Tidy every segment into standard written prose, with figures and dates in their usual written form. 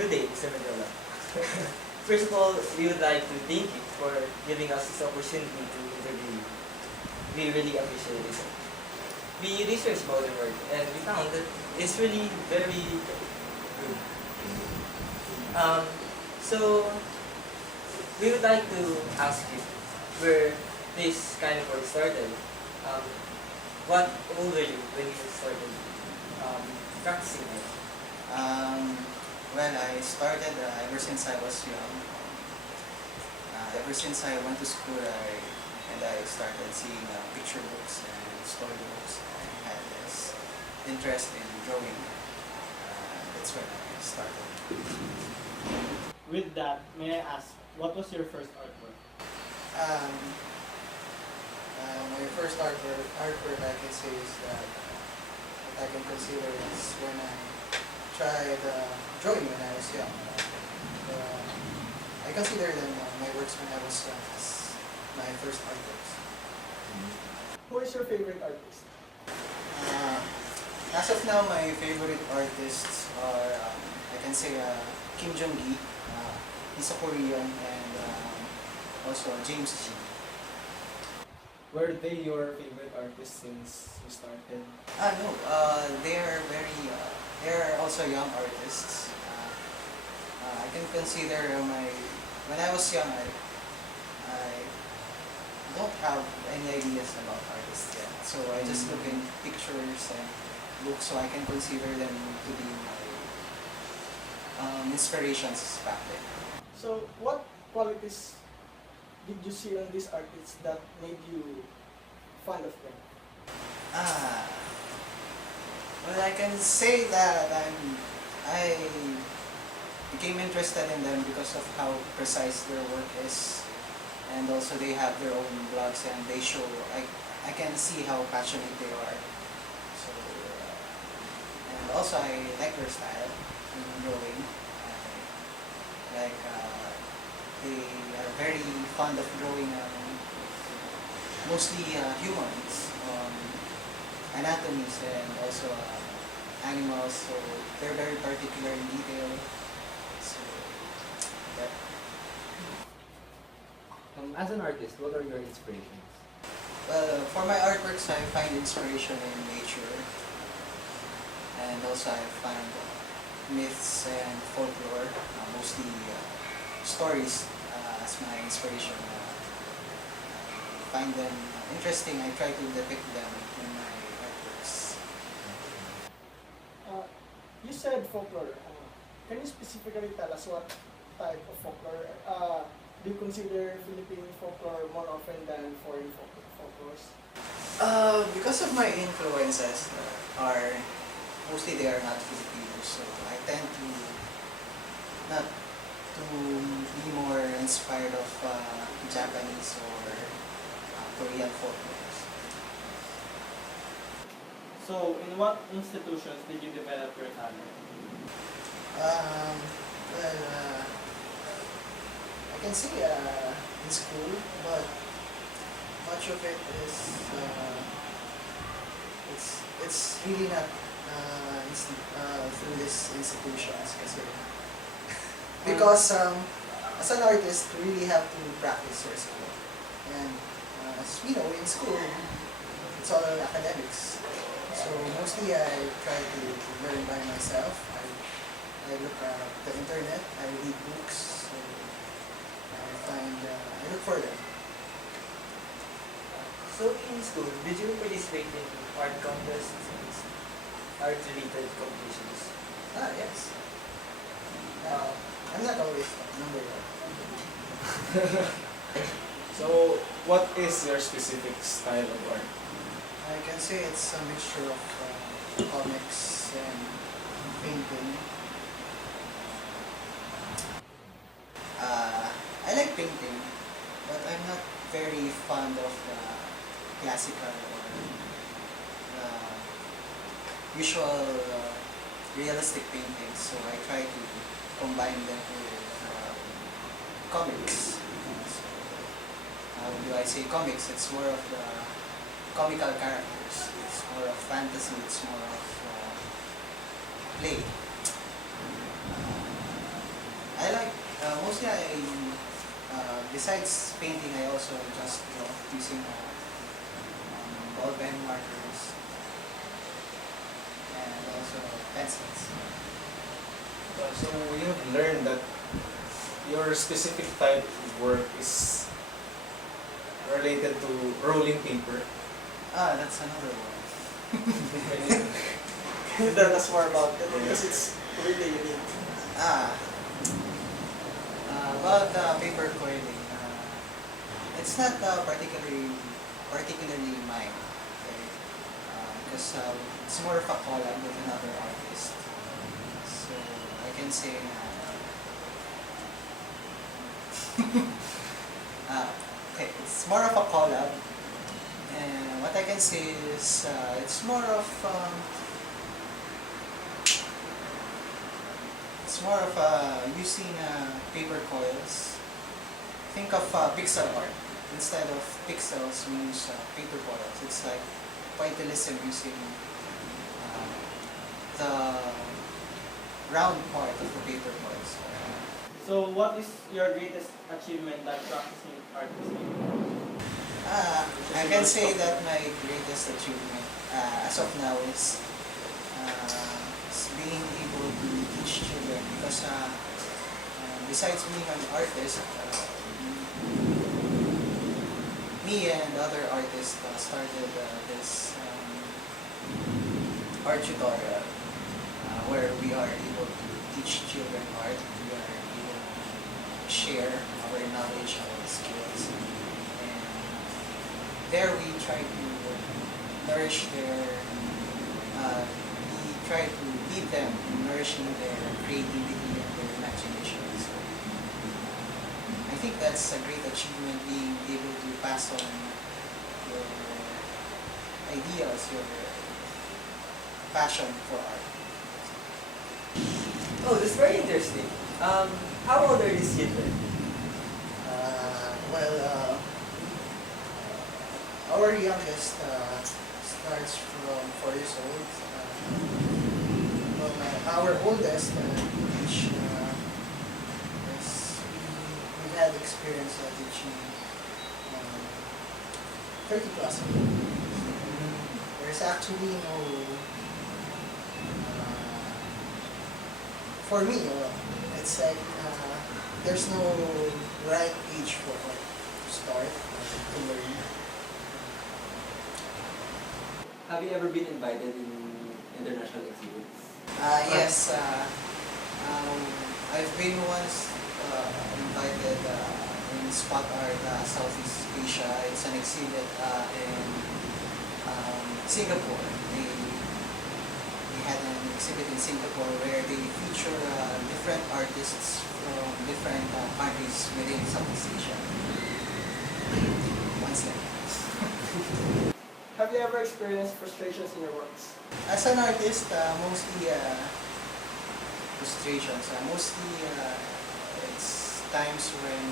Good day, Mr. Mendiola. First of all, we would like to thank you for giving us this opportunity to interview you. We really appreciate it. We researched about your work and we found that it's really very good. So, we would like to ask you where this kind of work started. Um, what old were you when you started practicing it? Well, I started ever since I was young. Ever since I went to school, I started seeing picture books and storybooks. I had this interest in drawing. That's when I started. With that, may I ask, what was your first artwork? Um, my first artwork I can say is that what I can consider is when I tried drawing when I was young. I consider them my works when I was young as my first artworks. Who is your favorite artist? As of now, my favorite artists are, I can say, Kim Jong-gi. He's a Korean, and also James G. Were they your favorite artists since you started? No, they're also young artists. I can consider when I was young, I don't have any ideas about artists yet. So I just look in pictures and books so I can consider them to be my inspirations back then. So, what qualities did you see on these artists that made you fond of them? Well, I can say that I became interested in them because of how precise their work is, and also they have their own blogs and they show. I can see how passionate they are. So, and also I like their style in drawing. They are very fond of drawing mostly humans, anatomies, and also animals. So they're very particular in detail. So that. As an artist, what are your inspirations? Well, for my artworks, I find inspiration in nature, and also I find myths and folklore, mostly stories, as my inspiration. I find them interesting. I try to depict them in my artworks. You said folklore. Can you specifically tell us what type of folklore? Do you consider Philippine folklore more often than foreign folklores? Because of my influences are mostly they are not Filipino, so I tend to not to be more inspired of Japanese or Korean folklore. So, in what institutions did you develop your talent? Well, I can say in school, but much of it is it's really not through these institutions because as an artist you really have to practice your skill, and as we know in school it's all academics, so mostly I try to learn by myself. I look at the internet, I read books, so I look for them. So in school, did you participate in art contests and art-related competitions? Yes. I'm not always number one. So, what is your specific style of art? I can say it's a mixture of comics and painting. I like painting, but I'm not very fond of classical or usual realistic paintings, so I try to combine them with comics. So, how do I say comics? It's more of the comical characters. It's more of fantasy. It's more of play. mostly besides painting, I also just using ball pen markers and also pencils. So you've learned that your specific type of work is related to rolling paper. That's another one. Can you tell us more about it? Because it's really unique. Ah, about paper coiling. It's not particularly mine, okay? Because it's more of a collab with another artist. So I can say okay, it's more of a collab, and what I can say is it's more of using paper coils. Think of pixel art. Instead of pixels, we use paper coils. It's like pointillism using the round part of the paper coils. So what is your greatest achievement like practicing art music? I can say that my greatest achievement as of now is being able to teach children, because besides being an artist, me and other artists started this art tutorial where we are able to teach children art. We are able to share our knowledge, our skills, and there we try to nourish we try to lead them in nourishing their creativity and their imagination. So, I think that's a great achievement, being able to pass on your ideas, your passion for art. Oh, that's very interesting. How old are these children? Our youngest starts from 4 years old. Our oldest, which we had experience of teaching 30 plus. There's actually no, for me, it's like there's no right age for art to start to learn. Have you ever been invited in international exhibits? Yes, I've been once invited in Spot Art Southeast Asia. It's an exhibit in Singapore. They had an exhibit in Singapore where they feature different artists from different countries within Southeast Asia. Once there. Have you ever experienced frustrations in your works? As an artist, mostly frustrations. Mostly it's times when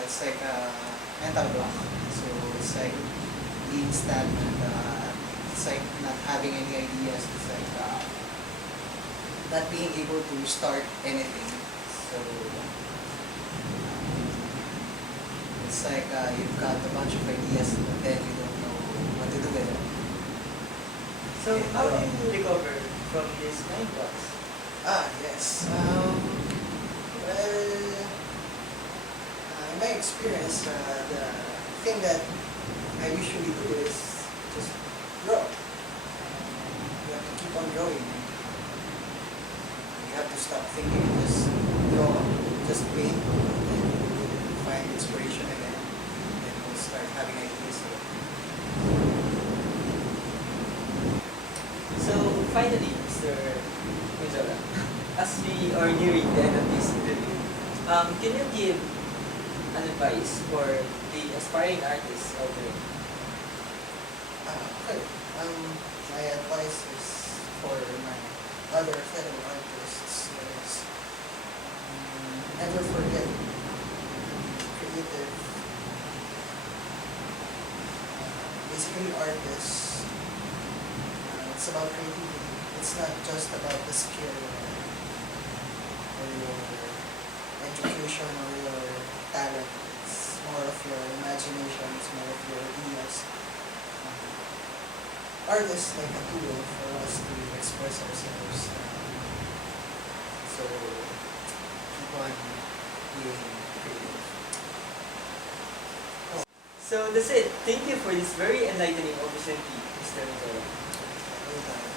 it's like a mental block. So it's like being stagnant. It's like not having any ideas. It's like not being able to start anything. So it's like you've got a bunch of ideas, but then you don't know what to do with it. So how do you recover from these mind blocks? Yes. In my experience, the thing that I usually do is just draw. You have to keep on drawing. You have to stop thinking, just draw, just paint, and find inspiration again, and we'll start having ideas. So finally, Mr. Mendiola, as we are nearing the end of this interview, can you give an advice for the aspiring artists out there? Okay. My advice is for my other fellow artists is never forget creative. Basically, artists. It's about creativity. It's not just about the skill or your vision or your talent. It's more of your imagination. It's more of your ideas. Art is like a tool for us to express ourselves. So keep on being creative. So that's it. Thank you for this very enlightening opportunity, Mr. Mendiola. Anytime.